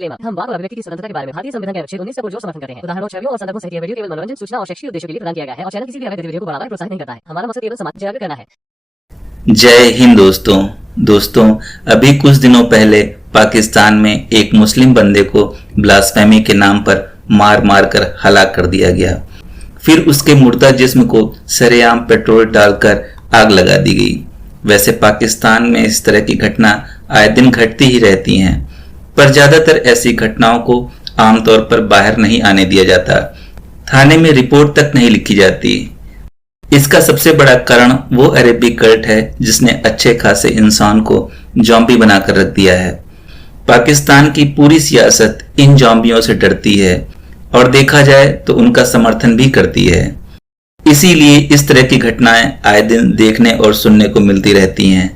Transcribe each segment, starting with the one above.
Disclaimer, हम वाक और अभिव्यक्ति की स्वतंत्रता के बारे में भारतीय संविधान के अनुच्छेद 19 का पुरजोर समर्थन करते हैं। उदाहरणों, छवियों और संदर्भों सहित यह वीडियो केवल मनोरंजन, सूचना और शैक्षिक उद्देश्यों के लिए प्रदान किया गया है और चैनल किसी भी अवैध गतिविधियों को बढ़ावा प्रोत्साहित नहीं करता है। हमारा मकसद केवल समाज जागरूक करना है। जय हिंद दोस्तों, अभी कुछ दिनों पहले पाकिस्तान में एक मुस्लिम बंदे को ब्लास्फेमी के नाम पर मार मार कर हलाक कर दिया गया। फिर उसके मुर्दा जिस्म को सरेआम पेट्रोल डालकर आग लगा दी गई। वैसे पाकिस्तान में इस तरह की घटना आए दिन घटती ही रहती हैं, पर ज्यादातर ऐसी घटनाओं को आमतौर पर बाहर नहीं आने दिया जाता, थाने में रिपोर्ट तक नहीं लिखी जाती। इसका सबसे बड़ा कारण वो अरेबिक कल्ट है जिसने अच्छे खासे इंसान को जॉम्बी बनाकर रख दिया है। पाकिस्तान की पूरी सियासत इन जॉम्बियों से डरती है और देखा जाए तो उनका समर्थन भी करती है। इसीलिए इस तरह की घटनाएं आए दिन देखने और सुनने को मिलती रहती हैं।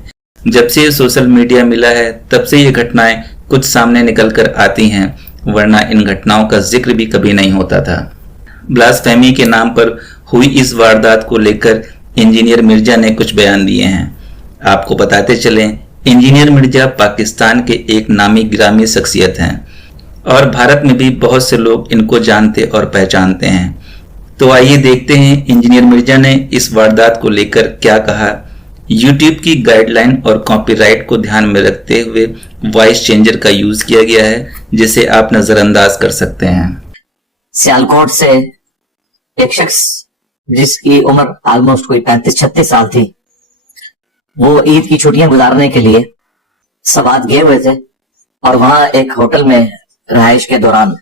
जब से सोशल मीडिया मिला है तब से ये घटनाएं कुछ सामने निकल कर आती हैं, वरना इन घटनाओं का जिक्र भी कभी नहीं होता था। ब्लास्फेमी के नाम पर हुई इस वारदात को लेकर इंजीनियर मिर्जा ने कुछ बयान दिए हैं। आपको बताते चलें, इंजीनियर मिर्जा पाकिस्तान के एक नामी गिरामी शख्सियत हैं और भारत में भी बहुत से लोग इनको जानते और पहचानते हैं। तो आइए देखते हैं इंजीनियर मिर्जा ने इस वारदात को लेकर क्या कहा। यूट्यूब की गाइडलाइन और कॉपीराइट को ध्यान में रखते हुए वॉइस चेंजर का यूज किया गया है, जिसे आप नजरअंदाज कर सकते हैं। सियालकोट से एक शख्स जिसकी उम्र ऑलमोस्ट कोई 35-36 साल थी, वो ईद की छुट्टियां गुजारने के लिए सवात गए हुए थे और वहां एक होटल में रहाइश के दौरान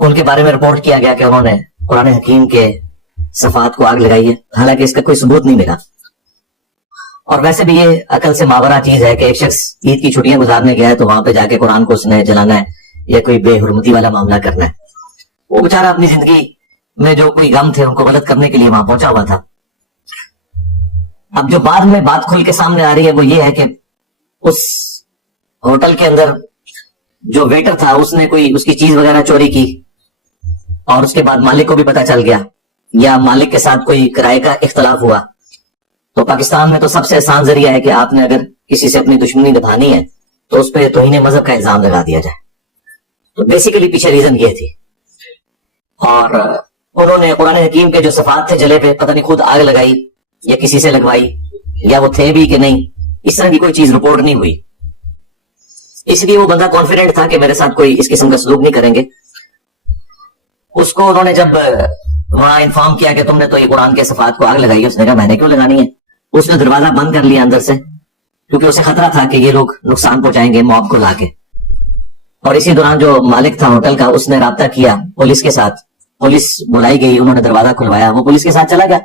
उनके बारे में रिपोर्ट किया गया कि उन्होंने कुरान हकीम के सफात को आग लगाई है। हालांकि इसका कोई सबूत नहीं मिला और वैसे भी ये अकल से मावरा चीज है कि एक शख्स ईद की छुट्टियां गुजारने गया है तो वहां पे जाके कुरान को उसने जलाना है या कोई बेहुरमती वाला मामला करना है। वो बेचारा अपनी जिंदगी में जो कोई गम थे उनको गलत करने के लिए वहां पहुंचा हुआ था। अब जो बाद में बात खुल के सामने आ रही है वो ये है कि उस होटल के अंदर जो वेटर था उसने कोई उसकी चीज वगैरह चोरी की और उसके बाद मालिक को भी पता चल गया या मालिक के साथ कोई किराए का इख्तलाफ हुआ। तो पाकिस्तान में तो सबसे आसान जरिया है कि आपने अगर किसी से अपनी दुश्मनी निभानी है तो उस पर तौहीन मजहब का इल्जाम लगा दिया जाए। तो बेसिकली पीछे रीजन ये थी और उन्होंने कुरान हकीम के जो सफात थे जले पे पता नहीं खुद आग लगाई या किसी से लगवाई या वो थे भी कि नहीं, इस तरह की कोई चीज रिपोर्ट नहीं हुई। इसलिए वो बंदा कॉन्फिडेंट था कि मेरे साथ कोई इस किस्म का सलूक नहीं करेंगे। उसको उन्होंने जब वहां इन्फॉर्म किया कि तुमने तो ये कुरान के सफात को आग लगाई है, उसने कहा मैंने क्यों लगानी है। उसने दरवाजा बंद कर लिया अंदर से क्योंकि उसे खतरा था कि ये लोग नुकसान पहुंचाएंगे मॉब को लाके। और इसी दौरान जो मालिक था होटल का उसने राब्ता किया पुलिस के साथ, पुलिस बुलाई गई, उन्होंने दरवाजा खुलवाया, वो पुलिस के साथ चला गया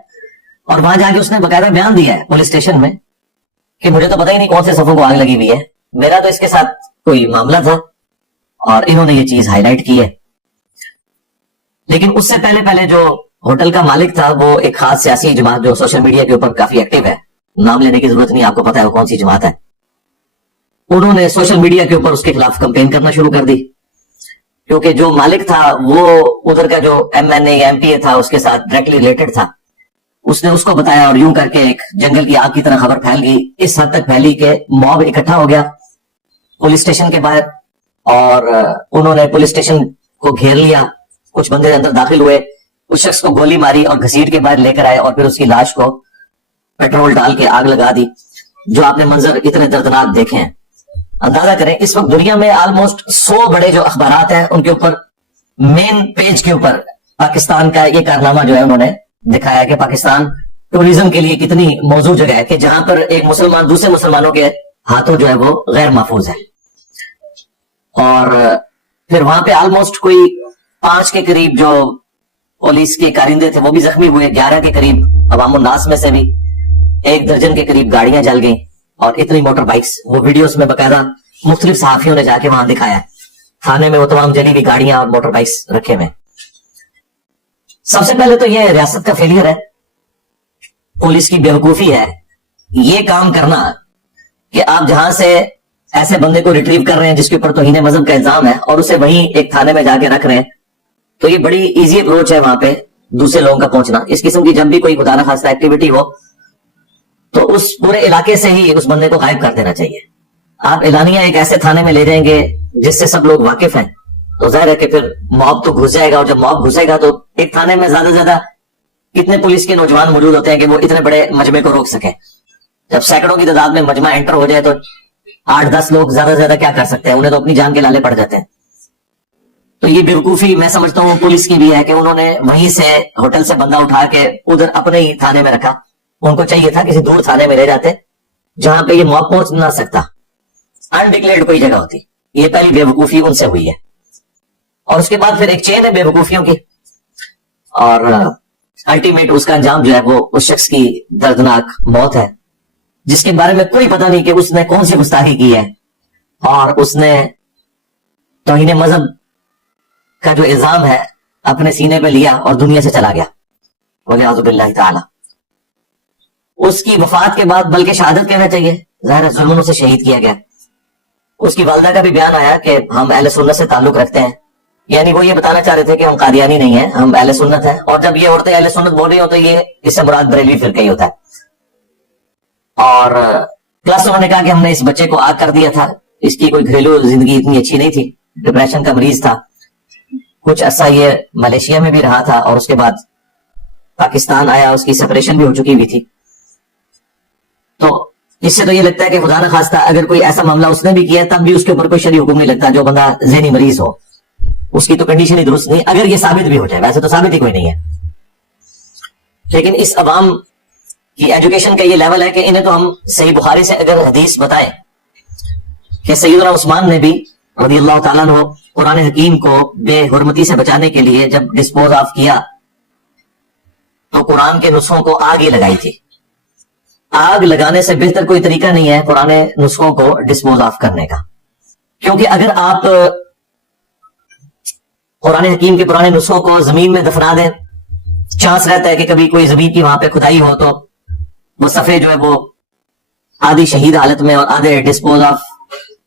और वहां जाके उसने बकायदा बयान दिया है पुलिस स्टेशन में कि मुझे तो पता ही नहीं कौन से सफों को आग लगी हुई है, मेरा तो इसके साथ कोई मामला था और इन्होंने ये चीज हाईलाइट की है। लेकिन उससे पहले जो होटल का मालिक था वो एक खास सियासी जमात जो सोशल मीडिया के ऊपर काफी एक्टिव है, नाम लेने की जरूरत नहीं, आपको पता है वो कौन सी जमात है। उन्होंने सोशल मीडिया के ऊपर उसके खिलाफ कंपेन करना शुरू कर दी क्योंकि जो मालिक था वो उधर का जो MNA या MPA था उसके साथ डायरेक्टली रिलेटेड था। उसने उसको बताया और यूं करके एक जंगल की आग की तरह खबर फैल गई। इस हद तक फैली कि मॉब इकट्ठा हो गया पुलिस स्टेशन के बाहर और उन्होंने पुलिस स्टेशन को घेर लिया। कुछ बंदे अंदर दाखिल हुए, उस शख्स को गोली मारी और घसीट के बाहर लेकर आए और फिर उसकी लाश को पेट्रोल डाल के आग लगा दी। जो आपने मंजर इतने दर्दनाक देखे हैं, अंदाजा करें इस वक्त दुनिया में ऑलमोस्ट 100 बड़े जो अखबारात हैं उनके ऊपर मेन पेज के ऊपर पाकिस्तान का ये कारनामा जो है उन्होंने दिखाया कि पाकिस्तान टूरिज्म के लिए कितनी मौजूद जगह है कि जहां पर एक मुसलमान दूसरे मुसलमानों के हाथों जो है वो गैर महफूज है। और फिर वहां पे ऑलमोस्ट कोई 5 के करीब जो पुलिस के कारिंदे थे वो भी जख्मी हुए, 11 के करीब अवामुन्नास में से भी 1 दर्जन के करीब गाड़ियां जल गई और इतनी मोटर बाइक्स। वो वीडियोस में बकायदा मुख्तलिफ सहाफियों ने जाके वहां दिखाया, थाने में वो तमाम जली हुई गाड़ियां और मोटर बाइक्स रखे हुए। सबसे पहले तो ये रियासत का फेलियर है, पुलिस की बेवकूफी है ये काम करना कि आप जहां से ऐसे बंदे को रिट्रीव कर रहे हैं जिसके ऊपर तौहीन मजहब का इल्जाम है और उसे वहीं एक थाने में जाके रख रहे हैं, तो ये बड़ी इजी अप्रोच है वहां पे दूसरे लोगों का पहुंचना। इस किस्म की जब भी कोई खुदा न खास्ता एक्टिविटी हो तो उस पूरे इलाके से ही उस बंदे को गायब कर देना चाहिए। آپ اعلانیہ ایک ایسے تھانے میں لے جائیں گے جس سے سب لوگ واقف ہیں تو ظاہر ہے کہ پھر موب تو گھس جائے گا, اور جب موب گھسے گا تو ایک تھانے میں زیادہ سے زیادہ کتنے پولیس کے نوجوان موجود ہوتے ہیں کہ وہ اتنے بڑے مجمع کو روک سکیں. جب سینکڑوں کی تعداد میں مجمع انٹر ہو جائے تو 8-10 لوگ زیادہ سے زیادہ کیا کر سکتے ہیں, انہیں تو اپنی جان کے لالے پڑ جاتے ہیں. تو یہ بیوقوفی میں سمجھتا ہوں پولیس کی بھی ہے کہ انہوں نے وہیں سے ہوٹل سے بندہ اٹھا کے ادھر اپنے ہی تھانے میں رکھا. ان کو چاہیے تھا کسی دور تھانے میں لے جاتے جہاں پہ یہ موب پہنچ نہ سکتا, انڈکلیئرڈ کوئی جگہ ہوتی. یہ پہلی بیوقوفی ان سے ہوئی ہے. اور اس کے بعد پھر ایک چین ہے بیوقوفیوں کی, اور الٹیمیٹ اس کا انجام جو ہے وہ اس شخص کی دردناک موت ہے جس کے بارے میں کوئی پتہ نہیں کہ اس نے کون سی گستاخی کی ہے, اور اس نے توہین مذہب کا جو الزام ہے اپنے سینے پہ لیا اور دنیا سے چلا گیا والعیاذ باللہ تعالی. اس کی وفات کے بعد بلکہ شہادت کہنا چاہیے, ظاہر ظلموں سے شہید کیا گیا. اس کی والدہ کا بھی بیان آیا کہ ہم اہل سنت سے تعلق رکھتے ہیں, یعنی وہ یہ بتانا چاہ رہے تھے کہ ہم قادیانی نہیں ہیں, ہم اہل سنت ہیں. اور جب یہ عورتیں اہل سنت بول رہی ہو تو یہ اس سے مراد بریلوی فرقہ ہی ہوتا ہے. اور پلس انہوں نے کہا کہ ہم نے اس بچے کو آگ کر دیا تھا, اس کی کوئی گھریلو زندگی اتنی اچھی نہیں تھی, ڈپریشن کا مریض تھا, کچھ عرصہ یہ ملیشیا میں بھی رہا تھا اور اس کے بعد پاکستان آیا, اس کی سپریشن بھی ہو چکی ہوئی تھی. تو اس سے تو یہ لگتا ہے کہ خدا نہ خواستہ اگر کوئی ایسا معاملہ اس نے بھی کیا تب بھی اس کے اوپر کوئی شرعی حکم نہیں لگتا. جو بندہ ذہنی مریض ہو اس کی تو کنڈیشن ہی درست نہیں, اگر یہ ثابت بھی ہو جائے. ویسے تو ثابت ہی کوئی نہیں ہے, لیکن اس عوام کی ایجوکیشن کا یہ لیول ہے کہ انہیں تو ہم صحیح بخاری سے اگر حدیث بتائیں کہ سیدنا عثمان نے بھی رضی اللہ تعالیٰ عنہ قرآن حکیم کو بے حرمتی سے بچانے کے لیے جب ڈسپوز آف کیا تو قرآن کے نسخوں کو آگ ہی لگائی تھی. آگ لگانے سے بہتر کوئی طریقہ نہیں ہے قرآن نسخوں کو ڈسپوز آف کرنے کا, کیونکہ اگر آپ قرآن حکیم کے پرانے نسخوں کو زمین میں دفنا دیں, چانس رہتا ہے کہ کبھی کوئی زمین کی وہاں پہ کھدائی ہو تو وہ صفحے جو ہے وہ آدھی شہید حالت میں اور آدھے ڈسپوز آف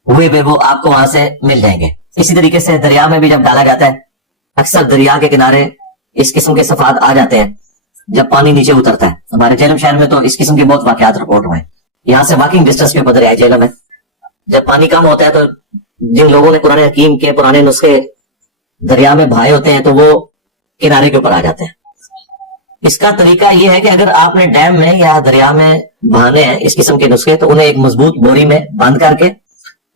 ہوئے بھی وہ آپ کو وہاں سے مل جائیں گے. اسی طریقے سے دریا میں بھی جب ڈالا جاتا ہے, اکثر دریا کے کنارے اس قسم کے صفحات آ جاتے ہیں جب پانی نیچے اترتا ہے. ہمارے جہلم شہر میں تو اس قسم کے بہت واقعات رپورٹ ہوئے ہیں. یہاں سے واکنگ ڈسٹینس کے اوپر دریا جہلم ہے. جب پانی کم ہوتا ہے تو جن لوگوں نے قرآن حکیم کے پرانے نسخے دریا میں بھائے ہوتے ہیں تو وہ کنارے کے اوپر آ جاتے ہیں. اس کا طریقہ یہ ہے کہ اگر آپ نے ڈیم میں یا دریا میں بہانے ہیں اس قسم کے نسخے تو انہیں ایک مضبوط بوری میں بند کر کے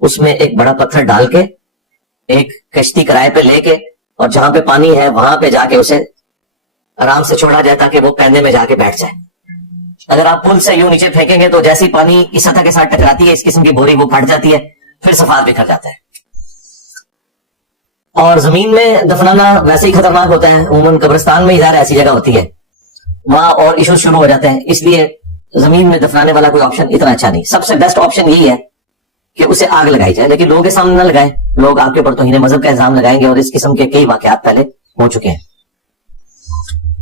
اس میں ایک بڑا پتھر ڈال کے ایک کشتی کرائے پہ لے کے اور جہاں پہ پانی ہے وہاں پہ جا کے اسے آرام سے چھوڑا جائے تاکہ وہ کندھے میں جا کے بیٹھ جائے. اگر آپ پل سے یوں نیچے پھینکیں گے تو جیسی پانی اس سطح کے ساتھ ٹکراتی ہے اس قسم کی بوری وہ پھٹ جاتی ہے, پھر صفحات بکھر جاتا ہے. اور زمین میں دفنانا ویسے ہی خطرناک ہوتا ہے, عموماً قبرستان میں ہی ظاہر ایسی جگہ ہوتی ہے, وہاں اور ایشو شروع ہو جاتے ہیں. اس لیے زمین میں دفنانے والا کوئی آپشن اتنا اچھا نہیں. سب سے بیسٹ آپشن یہی ہے کہ اسے آگ لگائی جائے, لیکن لوگوں کے سامنے نہ لگائیں. لوگ آپ کے اوپر توہین مذہب کا الزام لگائیں گے اور اس قسم کے کئی واقعات پہلے ہو چکے ہیں.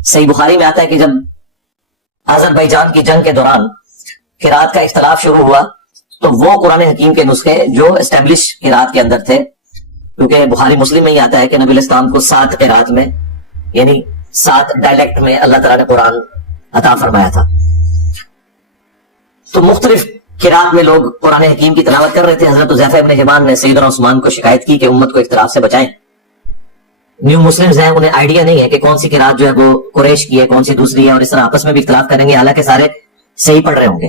صحیح بخاری میں آتا ہے کہ جب آذربائیجان کی جنگ کے دوران قرات کا اختلاف شروع ہوا تو وہ قرآن حکیم کے نسخے جو اسٹیبلش قرات کے اندر تھے, کیونکہ بخاری مسلم میں ہی آتا ہے کہ نبی الاسلام کو 7 قرات میں یعنی 7 ڈائلیکٹ میں اللہ تعالیٰ نے قرآن عطا فرمایا تھا, تو مختلف قرات میں لوگ قرآن حکیم کی تلاوت کر رہے تھے. حضرت حذیفہ ابن یمان نے سیدنا عثمان کو شکایت کی کہ امت کو اختلاف سے بچائیں. نیو مسلمز ہیں, انہیں آئیڈیا نہیں ہے کہ کون سی قرات جو ہے وہ قریش کی ہے, کون سی دوسری ہے, اور اس طرح آپس میں بھی اختلاف کریں گے, حالانکہ سارے صحیح پڑھ رہے ہوں گے.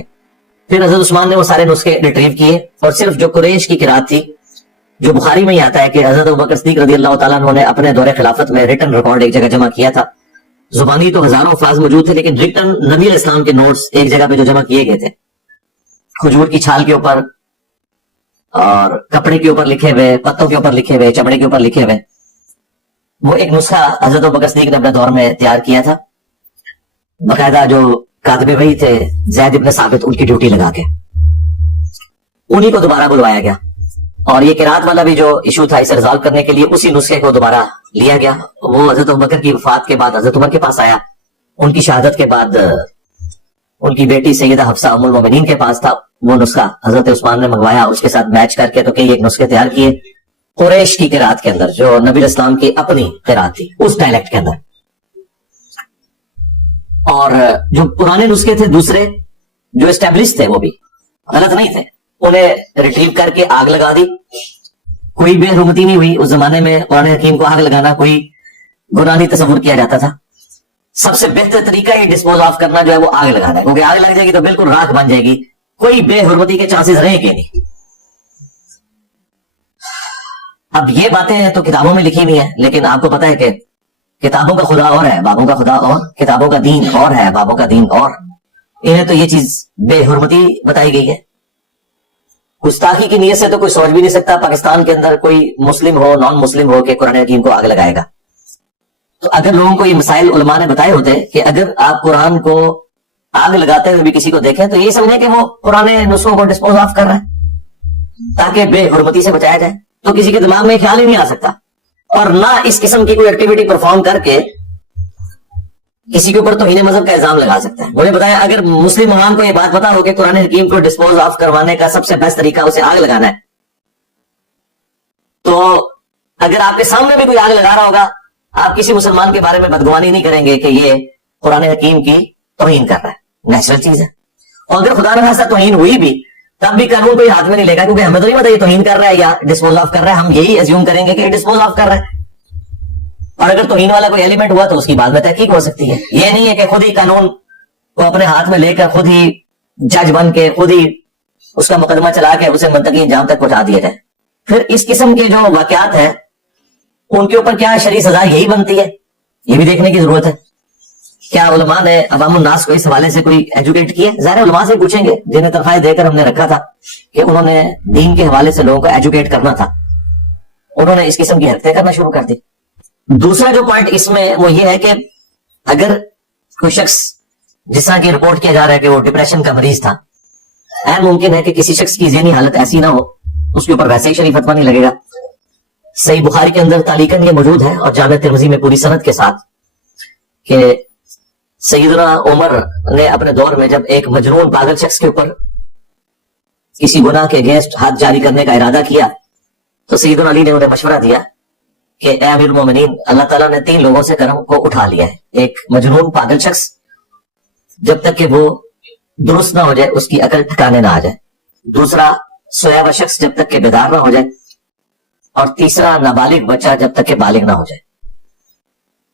پھر حضرت عثمان نے وہ سارے نسخے ریٹریو کیے اور صرف جو قریش کی قرات تھی, جو بخاری میں ہی آتا ہے کہ حضرت ابوبکر صدیق رضی اللہ تعالیٰ عنہ نے اپنے دور خلافت میں ریٹن ریکارڈ ایک جگہ جمع کیا تھا. زبانی تو ہزاروں الفاظ موجود تھے, لیکن ریٹن نبی علیہ السلام کے نوٹس ایک جگہ پہ جو جمع کیے گئے تھے, کھجور کی چھال کے اوپر اور کپڑے کے اوپر لکھے ہوئے, پتوں کے اوپر لکھے ہوئے, چمڑے کے اوپر لکھے ہوئے, وہ ایک نسخہ حضرت ابوبکر صدیق نے اپنے دور میں تیار کیا تھا. باقاعدہ جو کاتب وحی تھے زید ابن ثابت, ان کی ڈیوٹی لگا کے انہی کو دوبارہ بلوایا گیا, اور یہ قرات والا بھی جو ایشو تھا اسے ریزالو کرنے کے لیے اسی نسخے کو دوبارہ لیا گیا. وہ حضرت ابوبکر کی وفات کے بعد حضرت عمر کے پاس آیا, ان کی شہادت کے بعد ان کی بیٹی سیدہ حفصہ ام المومنین کے پاس تھا. وہ نسخہ حضرت عثمان نے منگوایا, اس کے ساتھ میچ کر کے تو کئی ایک نسخے تیار کیے قریش کی قرات کے اندر, جو نبی اسلام کی اپنی قرات تھی اس ڈائلیکٹ کے اندر. اور جو پرانے نسخے تھے دوسرے جو اسٹیبلش تھے وہ بھی غلط نہیں تھے, उन्हें रिट्रीव करके आग लगा दी। कोई बेहुरमती नहीं हुई। उस जमाने में कुरान हकीम को आग लगाना कोई गुनाह नहीं तस्वुर किया जाता था। सबसे बेहतर तरीका ये डिस्पोज ऑफ करना जो है वो आग लगाना है, क्योंकि आग लग जाएगी तो बिल्कुल राख बन जाएगी, कोई बेहुरमती के चांसेस रहेंगे नहीं। अब ये बातें तो किताबों में लिखी हुई है, लेकिन आपको पता है कि किताबों का खुदा और है, बाबों का खुदा और, किताबों का दीन और है, बाबों का दीन और। इन्हें तो ये चीज बेहुरमती बताई गई है। गुस्ताखी की नीयत से तो कोई सोच भी नहीं सकता पाकिस्तान के अंदर कोई मुस्लिम हो, नॉन मुस्लिम हो, के कुरान हकीम को आग लगाएगा। तो अगर लोगों को ये मसाइल उलमा ने बताए होते कि अगर आप कुरान को आग लगाते हुए भी किसी को देखें तो ये समझे कि वो पुराने नुस्खों को डिस्पोज ऑफ कर रहा है ताकि बेहुरमती से बचाया जाए, तो किसी के दिमाग में ख्याल ही नहीं आ सकता। और ना इस किस्म की कोई एक्टिविटी परफॉर्म करके किसी के ऊपर तौहीन मजहब का इल्जाम लगा सकता है। मुझे बताया, अगर मुस्लिम अवाम को यह बात पता हो कि कुरान हकीम को डिस्पोज ऑफ करवाने का सबसे बेस्ट तरीका उसे आग लगाना है, तो अगर आपके सामने भी कोई आग लगा रहा होगा, आप किसी मुसलमान के बारे में बदगुमानी नहीं करेंगे कि ये कुरान हकीम की तौहीन कर रहा है। नेचुरल चीज है। और अगर खुदा न खास्ता तौहीन हुई भी तब भी कानून कोई हाथ में नहीं लेगा, क्योंकि हमें तो नहीं पता ये तौहीन कर रहा है या डिस्पोज ऑफ कर रहा है। हम यही एज्यूम करेंगे कि डिस्पोज ऑफ कर रहा है, और अगर तौहीन वाला कोई एलिमेंट हुआ तो उसकी बाद में तहकीक हो सकती है। यह नहीं है कि खुद ही कानून को अपने हाथ में लेकर खुद ही जज बन के खुद ही उसका मुकदमा चला के उसे मुंतकी इंजाम तक पहुंचा दिया जाए। फिर इस किस्म के जो वाकयात हैं उनके ऊपर क्या शरई सजा यही बनती है, ये भी देखने की जरूरत है। क्या उलमा ने अवामुन नास को इस हवाले से कोई एजुकेट किया? ज़ाहिर उलमा से पूछेंगे जिन्हें तनख्वाह देकर हमने रखा था कि उन्होंने दीन के हवाले से लोगों को एजुकेट करना था, उन्होंने इस किस्म की हरकतें करना शुरू कर दी। दूसरा जो पॉइंट इसमें वो ये है कि अगर कोई शख्स, जिस तरह की रिपोर्ट किया जा रहा है कि वो डिप्रेशन का मरीज था, मुमकिन है कि किसी शख्स की ज़हनी हालत ऐसी ना हो उसके ऊपर वैसे ही शरीफ फतवा नहीं लगेगा। सही बुखारी के अंदर तालीकन ये मौजूद है और जामिया तिरमिज़ी में पूरी सनद के साथ कि सैयदना उमर ने अपने दौर में जब एक मजनून पागल शख्स के ऊपर किसी गुनाह के अगेंस्ट हाथ जारी करने का इरादा किया तो सैयदना अली ने उन्हें मशवरा दिया कि ए अमीरुल मोमिनीन, अल्लाह ताला ने 3 लोगों से करम को उठा लिया है। एक मजनून पागल शख्स, जब तक कि वो दुरुस्त ना हो जाए, उसकी अकल ठिकाने ना आ जाए। दूसरा सोया हुआ शख्स, जब तक कि बेदार ना हो जाए। और तीसरा नाबालिग बच्चा, जब तक कि बालिग ना हो जाए।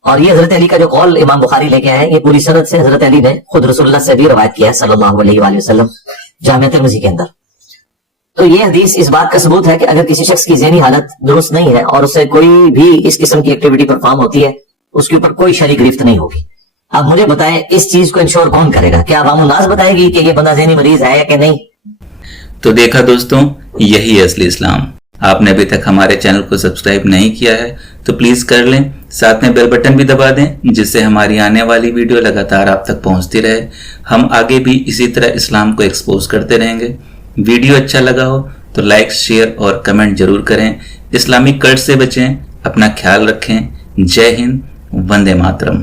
और ये हजरत अली का जो कौल इमाम बुखारी लेके आए, ये पूरी सनद से हजरत अली ने खुद रसूलुल्लाह से भी रवायत किया है सल्लल्लाहु अलैहि वसल्लम जामिया तिरमिज़ी के अंदर। तो ये हदीस इस बात का सबूत है कि अगर किसी शख्स की ज़हनी हालत दुरुस्त नहीं है और उससे कोई भी इस किस्म की एक्टिविटी परफॉर्म होती है, उसके ऊपर कोई शरई गिरफ्त नहीं होगी। अब मुझे बताएं, इस चीज को इंश्योर कौन करेगा? क्या अवामुन नास बताएगी कि ये बंदा ज़हनी मरीज है या कि नहीं? तो देखा दोस्तों, यही है असली इस्लाम। आपने अभी तक हमारे चैनल को सब्सक्राइब नहीं किया है तो प्लीज कर लें, साथ में बेल बटन भी दबा दें जिससे हमारी आने वाली वीडियो लगातार आप तक पहुंचती रहे। हम आगे भी इसी तरह इस्लाम को एक्सपोज करते रहेंगे। वीडियो अच्छा लगा हो तो लाइक, शेयर और कमेंट जरूर करें। इस्लामिक कर्ज से बचें, अपना ख्याल रखें। जय हिंद, वंदे मातरम।